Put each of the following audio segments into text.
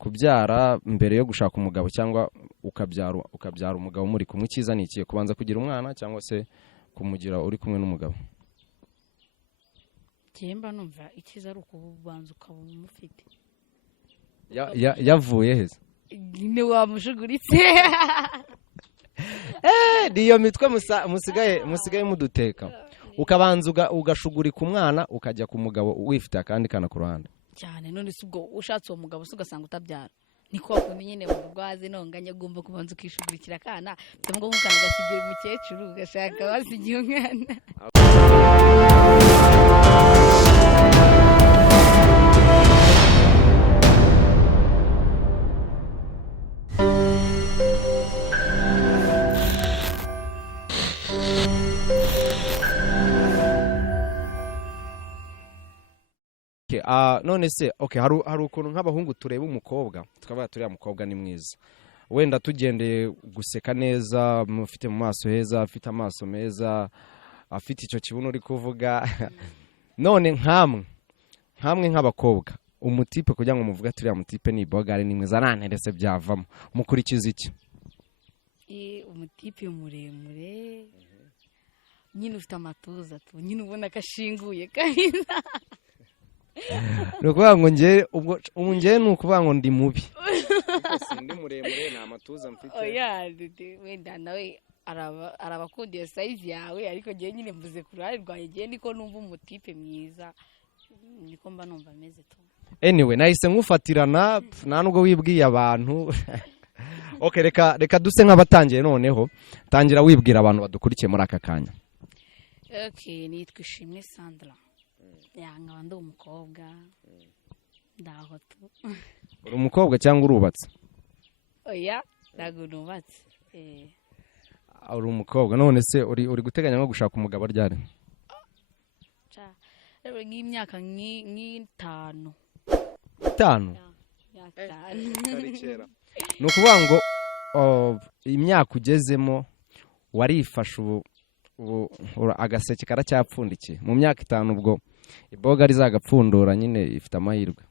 kubyara mbere yo gushaka umugabo cyangwa ukabyara umugabo muri kumwe icyiza ni ikihe kubanza kugira umwana cyangwa se kumugira uri kumwe n'umugabo Jemba numva icyiza ari ukubanza ukaba umufite yavuye heza ni wamushuguritse niyo mitwe musigaye muduteka ukabanza ugashugurika umwana ukajya ku mugabo wifite akandi kana ku ruhande cyane none se ubwo ushatse uwo mugabo se ugasanga utabyara niko wakumenya nyine mu rwazi nonganya agomba kubanza ukishugurikira akana cyangwa nk'ukana agasigira umukecuru ugashaka wasigiye umwana none se hari ukuntu nk'abahungu tureba umukobwa tukavuga turiya mukobwa ni mwiza wenda tugendeye guseka neza mufite mu maso heza afite amaso meza afite icyo kibuno uri kuvuga none nkamwe nk'abakobwa umutipe kugira ngo muvuge turiya mutipe ni bogari ni mwiza nanterese byavamo mukurikiza iki umutipe muremure nyine ufite amatuza tu nyine ubona ko ashinguye kahiza ni ukuvuga ngo njye ni ukuvuga ngo ndi mubi ndi muremure nta matuza mfite wenda nawe arabakunda iyo sayizi yawe ariko njyewe nyine mvuze ku ruhare rwawe njyewe niko numva umutipe mwiza niko mba numva ameze tu anyway nahise nkufatirana nta nubwo wibwiye abantu reka duse nk'abatangiye noneho tangira wibwira abantu badukurikiye muri aka kanya nitwa Ishimwe Sandra nkaba ndi umukobwa ndaho tu uri umukobwa cyangwa urubatse oya ntabwo nubatse uri umukobwa none se uri guteganya nko gushaka umugabo ryari nk'imyaka nk'itanu ni ukuvuga ngo imyaka ugezemo warifashe ubu agaseke karacyapfundikiye mu myaka 5 ubwo iboga rizagapfundura nyine ifite amahirwe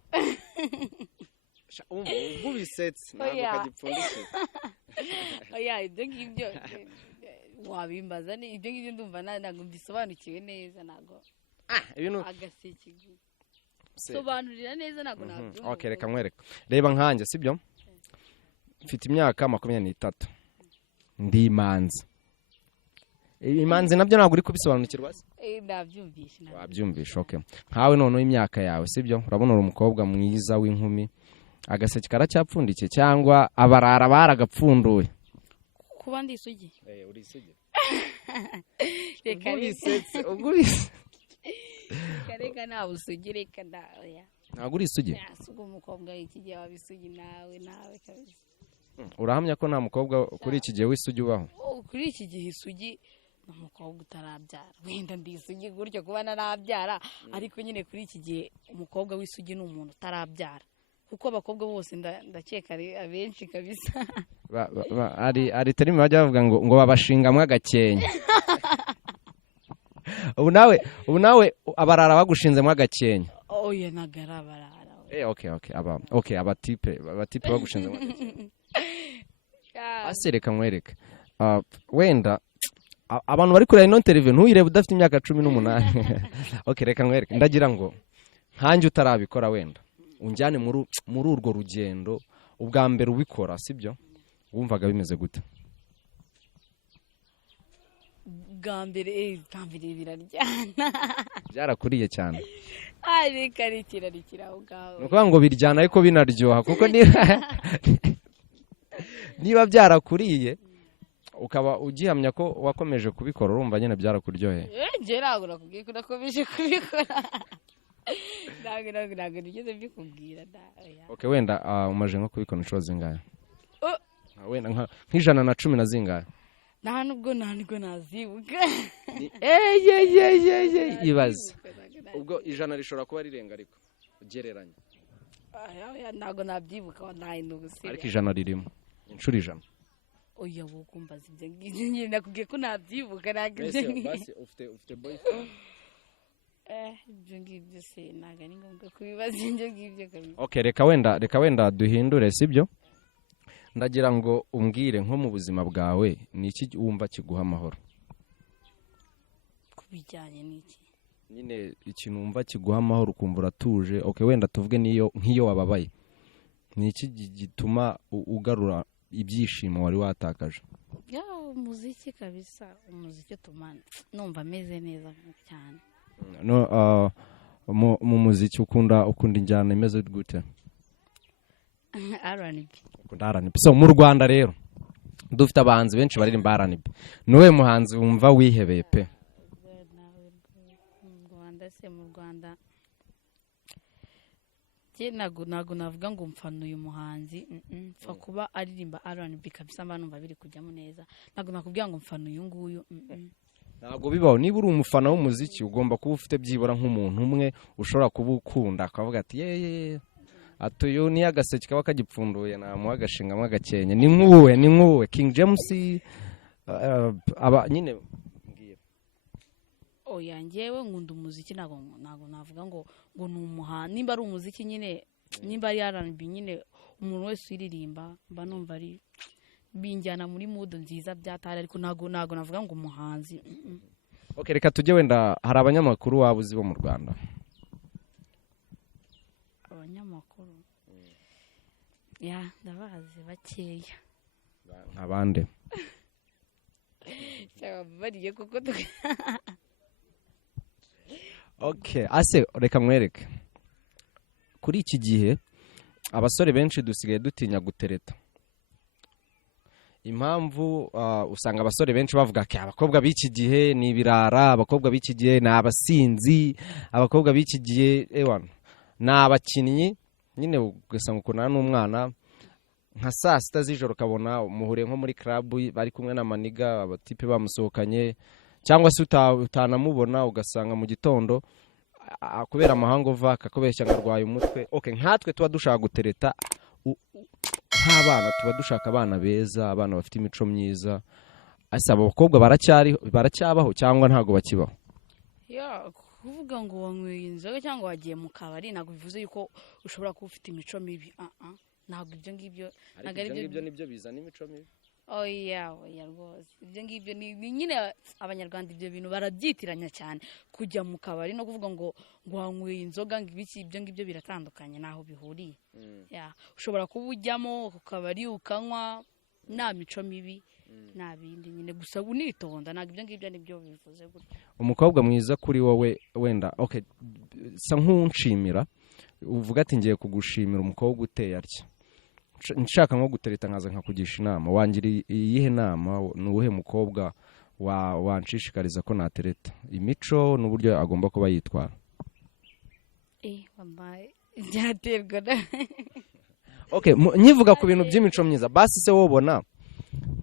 ubwo bisetse ntabwo kagipfundikiye oya ibyo ngibyo wabimbaza ni ibyo ngibyo ndumva ntabwo mbisobanukiwe neza ntabwo ibintu agaseke sobanurira neza ntabwo nabyumva reka nkwereke reba nkanjye sibyo mfite imyaka 23 ndi imanzi imanzi nabyo ntabwo uri kubisobanukirwa se ndabyumvisha wabyumvisha nkawe noneho imyaka yawe sibyo urabona uri umukobwa mwiza w'inkumi agaseke karacyapfundikiye cyangwa abarara baragapfunduye kuba ndi isugi uri isugi reka reka nawe usugi reka ntabwo uri isugi nasuga umukobwa iki gihe wabisugi nawe kabisa urahamya ko nta mukobwa kuri iki gihe w'isugi ubaho kuri iki gihe isugi ni umukobwa utarabyara wenda ndi isugi gutyo kuba narabyara ariko nyine kuri iki gihe umukobwa w'isugi ni umuntu utarabyara kuko abakobwa bose ndakeka abenshi kabisa ari terime bajya bavuga ngo babashingamwe agakenya ubu nawe abarara bagushinzemo agakenya oya nagarabarara abatipe bagushinzemo agakenya asereka nkwereke wenda abantu bari kureba ino televiziyo ntuyirebe udafite imyaka 18 reka nkwereke ndagira ngo nkanjye utarabikora wenda unjyane muri urwo rugendo ubwa mbere ubikora sibyo wumvaga bimeze gute bwa mbere biraryana byarakuriye cyane reka rikira aho ngaho ni ukuvuga ngo biryana ariko binaryoha kuko niba byarakuriye ukaba ugihamya ko wakomeje kubikora urumva nyine byarakuryoheye njye ntabwo nakubwiye ko nakomeje kubikora ntabwo nigeze mbikubwira wenda umaze nko kubikora inshuro zingahe wenda nk'ijana na zingahe nta nubwo nazibuka ibaze ubwo ijana rishobora kuba rirenga ariko ugereranya ntabwo nabyibuka ariko ijana ririmo inshuro 100 oya wokumbaza ibyo ngibyo nyine nakubwiye ko nabyibuka ntabwo ibyo ngibyo ufite boyfriend ibyo ngibyo se ntabwo ari ngombwa kubibaza ibyo ngibyo kabisa. Okay, reka wenda duhindure sibyo. Ndagira ngo umbwire nko mu buzima bwawe ni iki wumva kiguha amahoro. Kubijyanye n'iki? Nyine ikintu wumva kiguha amahoro ukumva uratuje. Okay, wenda tuvuge nk'iyo wababaye. Ni iki gituma ugarura ibyishimo wari watakaje? Ya umuziki kabisa, umuziki utuma numva ameze neza cyane. No, mu muziki ukunda injyana imeze gute? R&B. Ukunda R&B. So mu Rwanda rero dufite abahanzi benshi baririmba R&B. Niwe muhanzi wumva wihebeye pe? Mu Rwanda ntago navuga ngo mfana uyu muhanzi mfa kuba aririmba R&B kabisa mba numva biri kujyamo neza. Ntago nakubwira ngo mfana uyu nguyu. Ntago bibaho. Niba uri umufana w'umuziki ugomba kuba ufite byibura nk'umuntu umwe ushobora kuba ukunda akavuga ati yeye atuyo ni agaseke kaba kagipfunduye namuha agashingamo agakenye. Ni nk'uwe King James aba nyine mbwira. Oya njyewe nkunda umuziki ntago navuga ngo ni umuhanzi. Nimba ari umuziki nyine, nimba ari R&B nyine umuntu wese uririmba mba numva ari binjyana muri mood nziza byatari, ariko ntago navuga ngo umuhanzi. Okay, reka tujye wenda hari abanyamakuru wabuzi bo mu Rwanda. Abanyamakuru ya ndabazi bakeya. Nk'abande? Cyangwa bariye kuko Okay, ase reka mwereke. Kuri iki gihe abasore benshi dusigaye dutinya gutereta. Impamvu usanga abasore benshi bavuga ko abakobwa b'iki gihe ni ibirara, abakobwa b'iki gihe ni abasinzi, abakobwa b'iki gihe ni abakinnyi. Nyine ugasanga ukunana n'umwana nka saa sita z'ijoro ukabona umuhure nko muri club bari kumwe na maniga, abatipe bamusohokanye, cyangwa se utanamubona ugasanga mu gitondo kubera amahangova akakubeshya ngo arwaye umutwe. Okay, nkatwe tuba dushaka gutereta nk'abana, tuba dushaka abana beza, abana bafite imico myiza. Asa abakobwa baracyabaho cyangwa ntago bakibaho? Ya kuvuga ngo wanyweye inzoga cyangwa wagiye mu kabari ntago bivuze yuko ushobora kuba ufite imico mibi. Ntago ibyo ngibyo nibyo bizana imico mibi. Oya rwose ibyo ngibyo ni nyine abanyarwanda ibyo bintu barabyitiranya cyane. Kujya mu kabari no kuvuga ngo wanyweye inzoga ngibiki, ibyo ngibyo biratandukanye, naho bihuriye. Ya ushobora kuba ujyamo ku kabari ukanywa nta mico mibi, nta bindi nyine gusa unitonda. Ntago ibyo ngibyo nibyo bivuze gutya. Umukobwa mwiza kuri wowe wenda okay sa nk'unshimira uvuga ati ngiye kugushimira umukobwa uteye atya, nshaka nko gutereta nkaza nkakugisha inama, wangira iyihe nama? Nuwuhe mukobwa wanshishikariza ko natereta? Imico n'uburyo agomba kuba yitwara? Wabaye byaterwa na Okay, nyivuga ku bintu by'imico myiza basi se wobona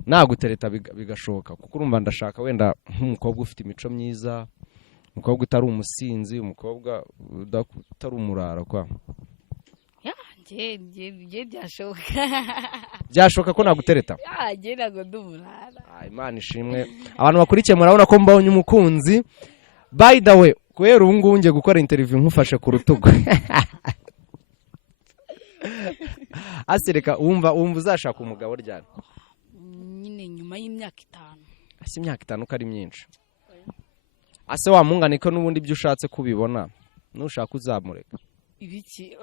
nagutereta bigashoboka, kuko urumva ndashaka wenda nk'umukobwa ufite imico myiza, umukobwa utari umusinzi, umukobwa utari umurara kwa. Byashoboka ko nagutereta? Ntago ndumurara. Imana ishimwe. Abantu bakurikiye murabona ko mbonye umukunzi. By the way, kubera ubu ngubu ngiye gukora interview nkufashe ku rutugu. Asireka wumva uzashaka umugabo ryari? Nyine nyuma y'imyaka 5. Ase imyaka 5 ko ari myinshi. Ase wamungane ko nubundi ibyo ushatse kubibona nushaka uzamureka. Ibiki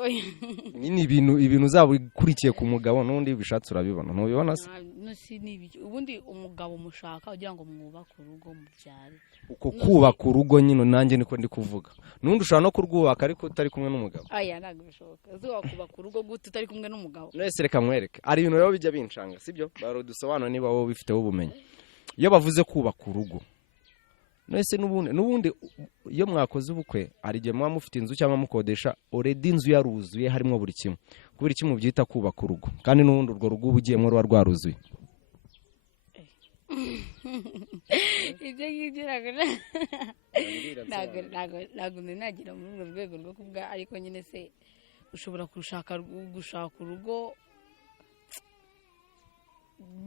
nyine ibintu uzabikurikiye ku mugabo nundi bishatse urabibona, ntubibona se? No si nibiki ubundi umugabo mushaka ugira ngo mwubaka urugo mu byari. Uko kubaka urugo nyine nanjye niko ndi kuvuga. Nundi ushaka no kurwubaka ariko utari kumwe n'umugabo. Aya ntago bishoboka. Uzo kubaka urugo gute utari kumwe n'umugabo? Nese reka mwereke. Ari ibintu rero bijya bincanga, sibyo? Baro dusobanura niba wowe bifiteho ubumenyi. Iyo bavuze kubaka urugo, nese nubundi iyo mwakoze ubukwe ari gihe mwa mufite inzu cyangwa mukodesha already inzu yaruzuye harimo buri kimwe. Kubera iki mubyita kubaka urugo? Kandi nubundi urwo rugo ubugiyemo ruba rwaruzuye. Ibyo ngibyo ntago nagira muri urwo rwego rwo kuvuga, ariko nyine se ushobora gushaka urugo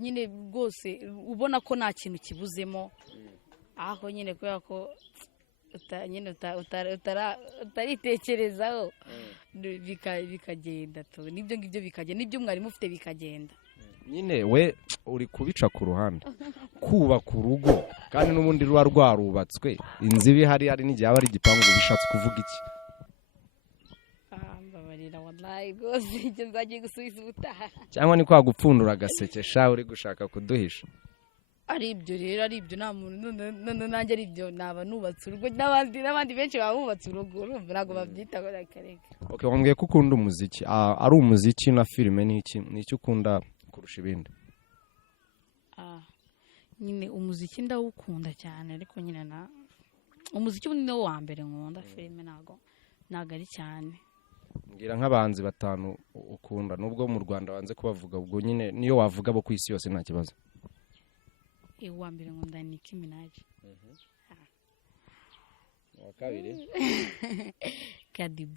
nyine rwose ubona ko nta kintu kibuzemo. Aho nyine kubera ko nyine utaritekerezaho bikagenda tu nibyo ngibyo bikagenda nibyo mwarimu ufite bikagenda nyine we uri kubica ku ruhande kubaka urugo kandi n'ubundi ruba rwarubatswe inzu iba ihari hari n'igihe aba ari igipangu bishatse kuvuga iki mbabarira wallahi rwose icyo nzagiye gusubiza ubutaha cyangwa ni kwa gupfundura agaseke sha uri gushaka kuduhisha ari ibyo rero ari ibyo nta muntu none nanjye ari ibyo naba nubatse urugo n'abandi benshi baba bubatse urugo urumva ntabwo babyitaho reka okay wambwiye ko ukunda umuziki ari umuziki na filime n'iki ukunda kurusha ibindi nyine umuziki ndawukunda cyane ariko nyine umuziki ni wo wa mbere nkunda filime ntabwo ari cyane mbwira nk'abahanzi batanu ukunda nubwo mu Rwanda wanze kubavuga ubwo nyine niyo wavuga abo ku isi yose nta kibazo uwa mbere nkunda Nicki Minaj uwa kabiri Cardi B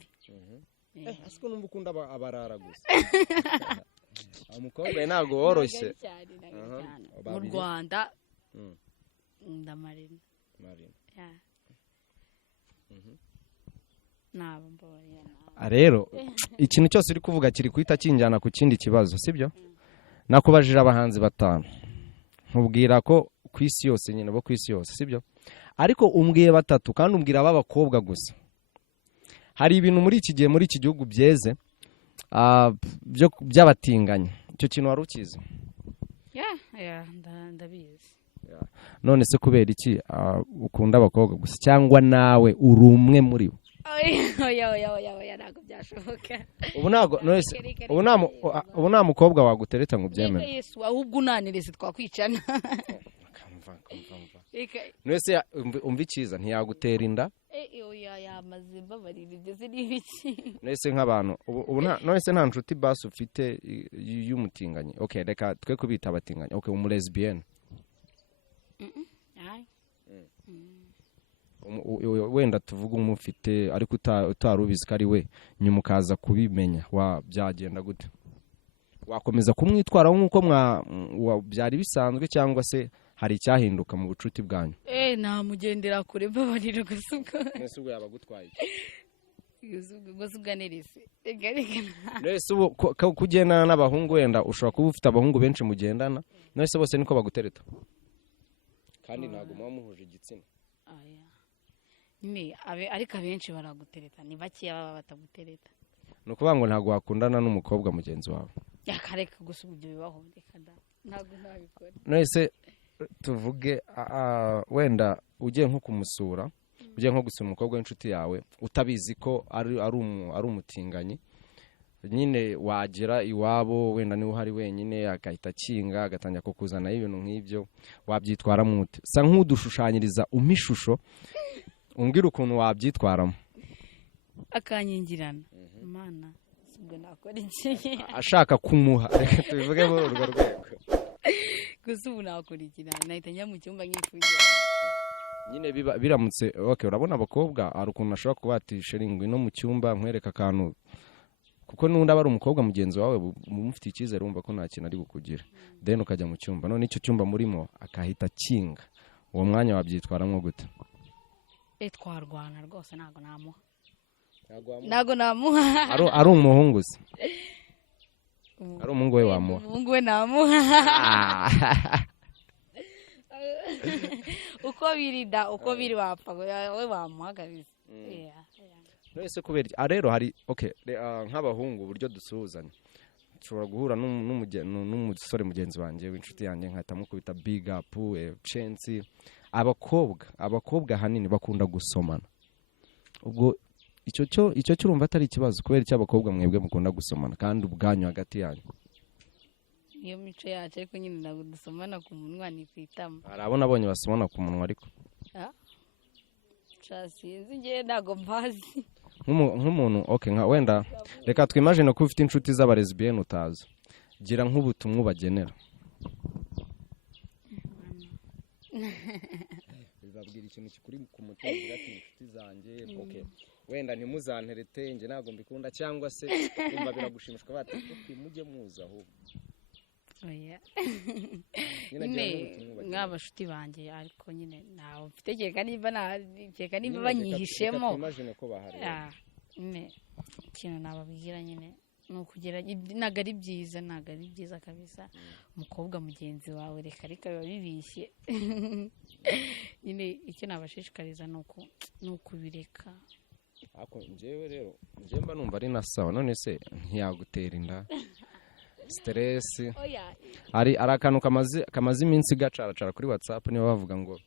asiko numva ukunda abarara gusa umukobwa ntabwo woroshye mu Rwanda ndamarina rero ikintu cyose uri kuvuga kiri kuhita kinjyana ku kindi kibazo sibyo nakubajije abahanzi batanu nkubwira ko ku isi yose nyine bo ku isi yose sibyo ariko umbwiye batatu kandi umbwira b'abakobwa gusa hari ibintu muri iki gihe muri iki gihugu byeze by'abatinganyi icyo kintu wari ukizi ndabizi none se kubera iki ukunda abakobwa gusa cyangwa nawe uri umwe muri bo oya ntabwo byashoboka ubu nta mukobwa wagutereta ngo ubyemere yesu ahubwo unanirese twakwicana nese umva icyiza ntiyagutera inda yamaze mbabarira ibyo se n'ibiki nese nk'abantu none se nta nshuti basi ufite y'umutinganyi okay reka twe kubita abatinganyi okay umulesbienne wenda tuvuga umufite ariko utarubizi ko ari we nyuma ukaza kubimenya byagenda gute wakomeza kumwitwaraho nk'uko byari bisanzwe cyangwa se hari icyahinduka mu bucuti bwanyu namugendera kure mbabarira gusa ubwo yaba agutwaye gusa uganirize nese ubu kugendana n'abahungu wenda ushobora kuba ufite abahungu benshi mugendana nese bose niko bagutereta kandi ntabwo muba muhuje igitsina ariko abenshi baragutereta ni bakeya baba batagutereta ni ukuvuga ngo ntabwo wakundana n'umukobwa mugenzi wawe yakareka gusa ibyo bibaho reka ntabwo nabikora nese tuvuge wenda ugiye nko kumusura ugiye nko gusura umukobwa w'inshuti yawe utabizi ko ari umutinganyi nyine wagera iwabo wenda niba uhari wenyine agahita akinga agatangira kukuzanaho ibintu nk'ibyo wabyitwaramo ute sa nk'udushushanyiriza ishusho umbwira ukuntu wabyitwaramo akanyingirana mana ubwo nakora iki ashaka kumuha reka tubivuge muri urwo rwego gusa ubu nakora iki nahita njya mu cyumba nk'ifuza nyine biramutse okay urabona abakobwa hari ukuntu ashobora kubatisha ringwi no mu cyumba nkwereka akantu kuko n'undi aba ari umukobwa mugenzi wawe mufite icyizere wumva ko nta kintu ari bukugira then ukajya mu cyumba none icyo cyumba murimo akahita akinga uwo mwanya wabyitwaramo gute twarwana rwose ntabwo namuha ari umuhungu se ari umuhungu we wamuha umuhungu we namuha uko biri wapfa we wamuha kabisa nese kubera rero hari okay nk'abahungu uburyo dusuhuzanya nshobora guhura n'umusore mugenzi wanjye w'inshuti yanjye nkahita mukubita big up chance abakobwa hanini bakunda gusomana ubwo icyo cyurumva atari ikibazo kubera icyo abakobwa mwebwe mukunda gusomana kandi ubwanyu hagati yanyu iyo mico yacu ariko nyine ntabwo dusomana ku munwa ni ku itama hari abo nabonye basomana ku munwa ariko sinzi ngewe ntabwo mbazi nk'umuntu okay nka wenda reka twimagine ko ufite inshuti z'abalesbienne utazi gira nk'ubutumwa ubagenera bibabwira ikintu kikuri ku mutima ugira ati inshuti zanjye okay wenda ntimuzanterete nge ntabwo mbikunda cyangwa se kumva biragushimishwa bati mujye muza ahubwo oya Nyine nyine agira n'ubutumwa bagira. nk'abashuti banjye ariko nyine ntawe mfite kereka niba Nyine banyihishemo reka twimagine ko bahari. nyine ikintu nababwira nyine ni ukugira ntabwo ari byiza ntabwo ari byiza kabisa umukobwa mugenzi wawe reka biba bibishye nyine icyo nabashishikariza ni ukubireka. Ako njyewe rero njye mba numva ari na sawa none se ntiyagutera inda stress ari akantu kamaze iminsi gacaracara kuri WhatsApp niyo bavuga ngo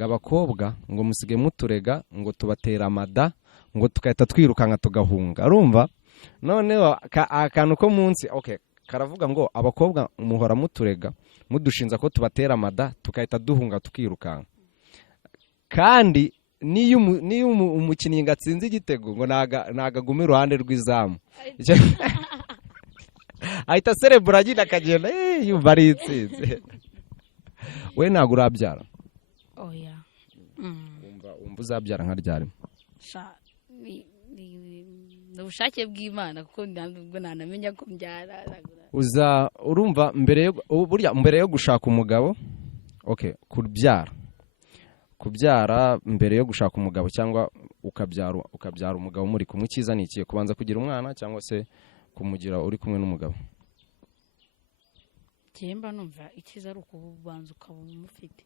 abakobwa ngo musige muturega ngo tubatera amada ngo tukahita twirukanka tugahunga urumva noneho akantu ko munsi okay karavuga ngo abakobwa muhora muturega mudushinza ko tubatera amada tukahita duhunga tukirukanka kandi niyo umukinnyi ngatsinze igitego ngo nagagume iruhande rw'izamu ahita serebura agenda akagenda yumva ari itsinze we ntabwo urabyara oya wumva uzabyara nka ryarimo ni ubushake bw'Imana kuko ntabwo nanamenya ko mbyara urumva mbere yo gushaka umugabo okay kubyara mbere yo gushaka umugabo cyangwa ukabyara umugabo muri kumwe icyiza ni ikihe kubanza kugira umwana cyangwa se kumugira uri kumwe n'umugabo mba numva icyiza ari ukubanza ukaba umufite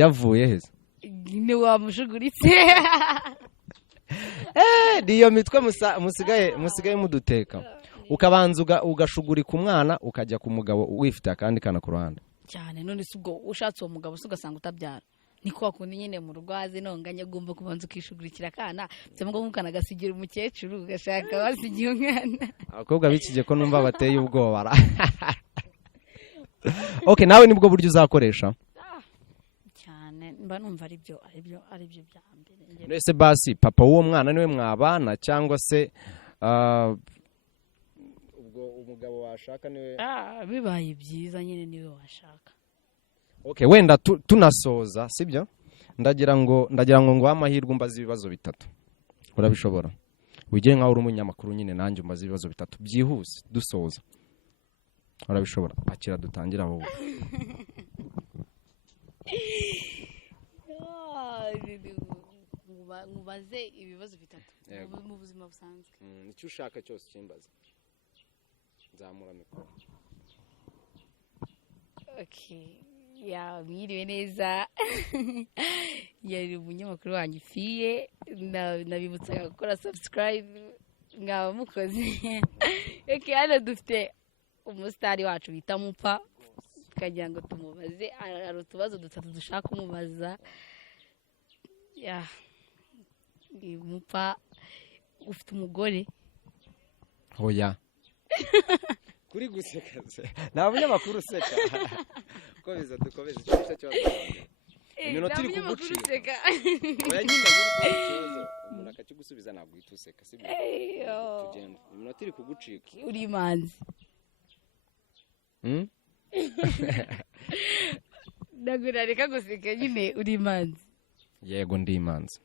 yavuye heza nyine wamushuguritse niyo mitwe musigaye muduteka ukabanza ugashugurika umwana ukajya ku mugabo wifite akandi kana ku ruhande cyane none se ubwo ushatse uwo mugabo se ugasanga utabyara niko wakundi nyine mu rwazi ntonganya agomba kubanza ukishugurikira akana cyangwa umwana agasigira umukecuru ugashaka wasigiye umwana abakobwa b'iki ko numva bateye ubwoba okay nawe nibwo buryo uzakoresha cyane mba numva ari byo bya mbere mbese basi papa w'uwo mwana niwe mwabana cyangwa se umugabo washaka niwe bibaye byiza nyine niwe washaka okay wenda tunasoza sibyo ndagira ngo nguhe amahirwe umbaze ibibazo bitatu urabishobora wigire nkaho uri umunyamakuru nyine nanjye umbaze ibibazo bitatu byihuse dusoza urabishobora akira dutangira wowe mubaze ibibazo bitatu mu buzima busanzwe icyo ushaka cyose kimbaze nzamura mikoro okay mwiriwe neza yari umunyamakuru wanyu Fiye nabibutsaga gukora subscribe mwaba mukoze okay hano dufite umusitari wacu bita Mupa tukagira ngo tumubaze hari utubazo dutatu dushaka kumubaza Mupa ufite umugore oya kuri guseka se nta munyamakuru useka ko biza dukomeze icyo cyabaye iminota iri kugucika oya nyine ikibazo umuntu akakigusubiza ntabwo uhita useka sibyo tugenda iminota iri kugucika uri imanzi ndagura reka guseka nyine uri imanzi yego ndi imanzi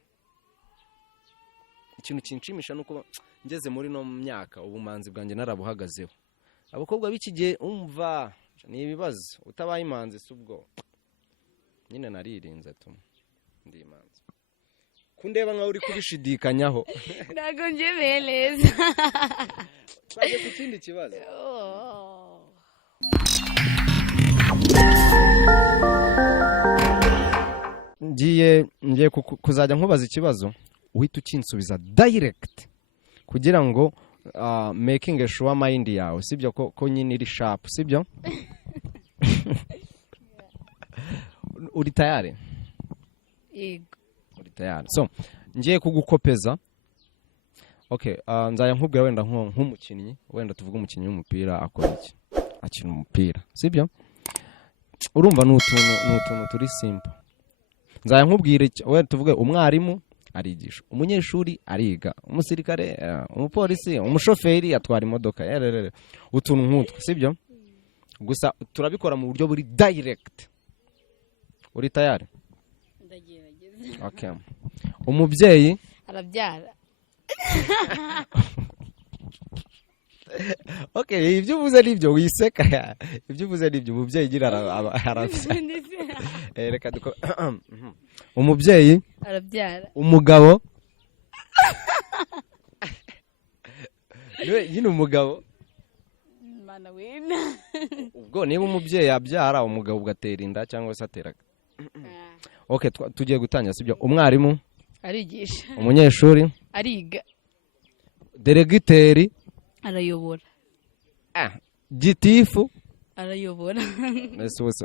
ikintu kinshimisha nuko ngeze muri no myaka ubumanzi bwanjye narabuhagazeho abakobwa b'iki gihe umva ni ibibazo utabaye imanzi si ubwo nyine naririnze ndi imanzi kundeba nkaho uri kubishidikanyaho ntabwo njyemeye neza twaje ku kindi kibazo ngiye kuzajya nkubaza ikibazo uhita ukinsubiza direct kugira ngo making sure mind yawe sibyo ko nyine iri sharp sibyo uri tayari yego uri tayari so ngiye kugukopeza okay nzaya nkubwira wenda nk'umukinnyi wenda tuvuga umukinnyi w'umupira akora iki akina umupira sibyo urumva ni utuntu turi simple nzaya nkubwira wenda tuvuge umwarimu arigisha umunyeshuri ariga umusirikare umupolisi umushoferi atwara imodoka utuntu nk'utwo sibyo gusa turabikora mu buryo buri direct uri tayari ndagerageza okay umubyeyi arabyara Okay, ibyo uvuze nibyo wiseka. Ibyo uvuze nibyo umubyeyi gira arabyara. Reka duko umubyeyi arabyara umugabo nyine umugabo mana wina ubwo niba umubyeyi abyara umugabo ugatera inda cyangwa se atera. Okay, tugiye gutangira sibyo. Umwarimu arigisha, umunyeshuri ariga, deregiteri arayobora, gitifu arayobora,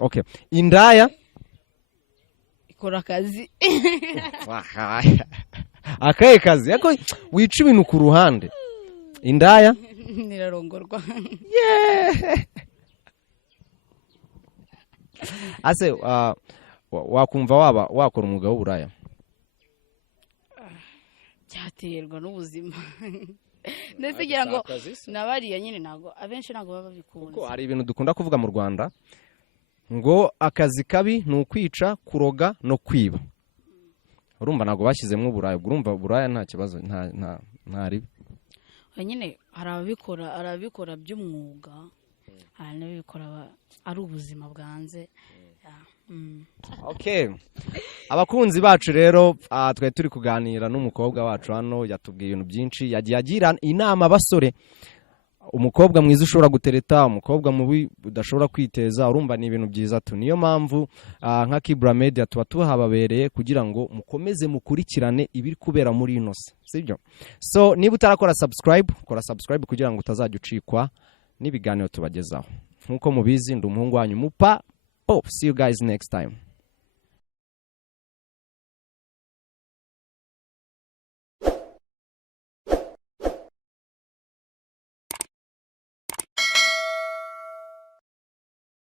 okay, indaya ikora akazi. akahe kazi yako wica ibintu ku ruhande. Indaya nirarongorwa. Ase wakumva wakora umwuga w'uburaya? Cyaterwa n'ubuzima. Ndetse kugira ngo nabariya nyine ntago abenshi ntago baba bikunze. Kuko hari ibintu dukunda kuvuga mu Rwanda ngo akazi kabi ni ukwica, kuroga no kwiba. Urumva ntago bashyizemo uburaya. Urumva uburaya nta kibazo nta ribi. Nyine hari ababikora by'umwuga, hari n'ababikora ari ubuzima bwanze. Okay, abakunzi bacu rero twari turi kuganira n'umukobwa wacu hano, yatubwiye ibintu byinshi, yagiye agira inama abasore. Umukobwa mwiza ushobora gutereta, umukobwa mubi udashobora kwiteza. Urumva ni ibintu byiza tu. Niyo mpamvu nka Kibra Media tuba tuhababereye kugira ngo mukomeze mukurikirane ibiri kubera muri inose, sibyo? So niba utarakora subscribe, kora subscribe kugira ngo utazajya ucikwa n'ibiganiro tubagezaho. Nkuko mubizi ndi umuhungu wanyu Mupa. See you guys next time.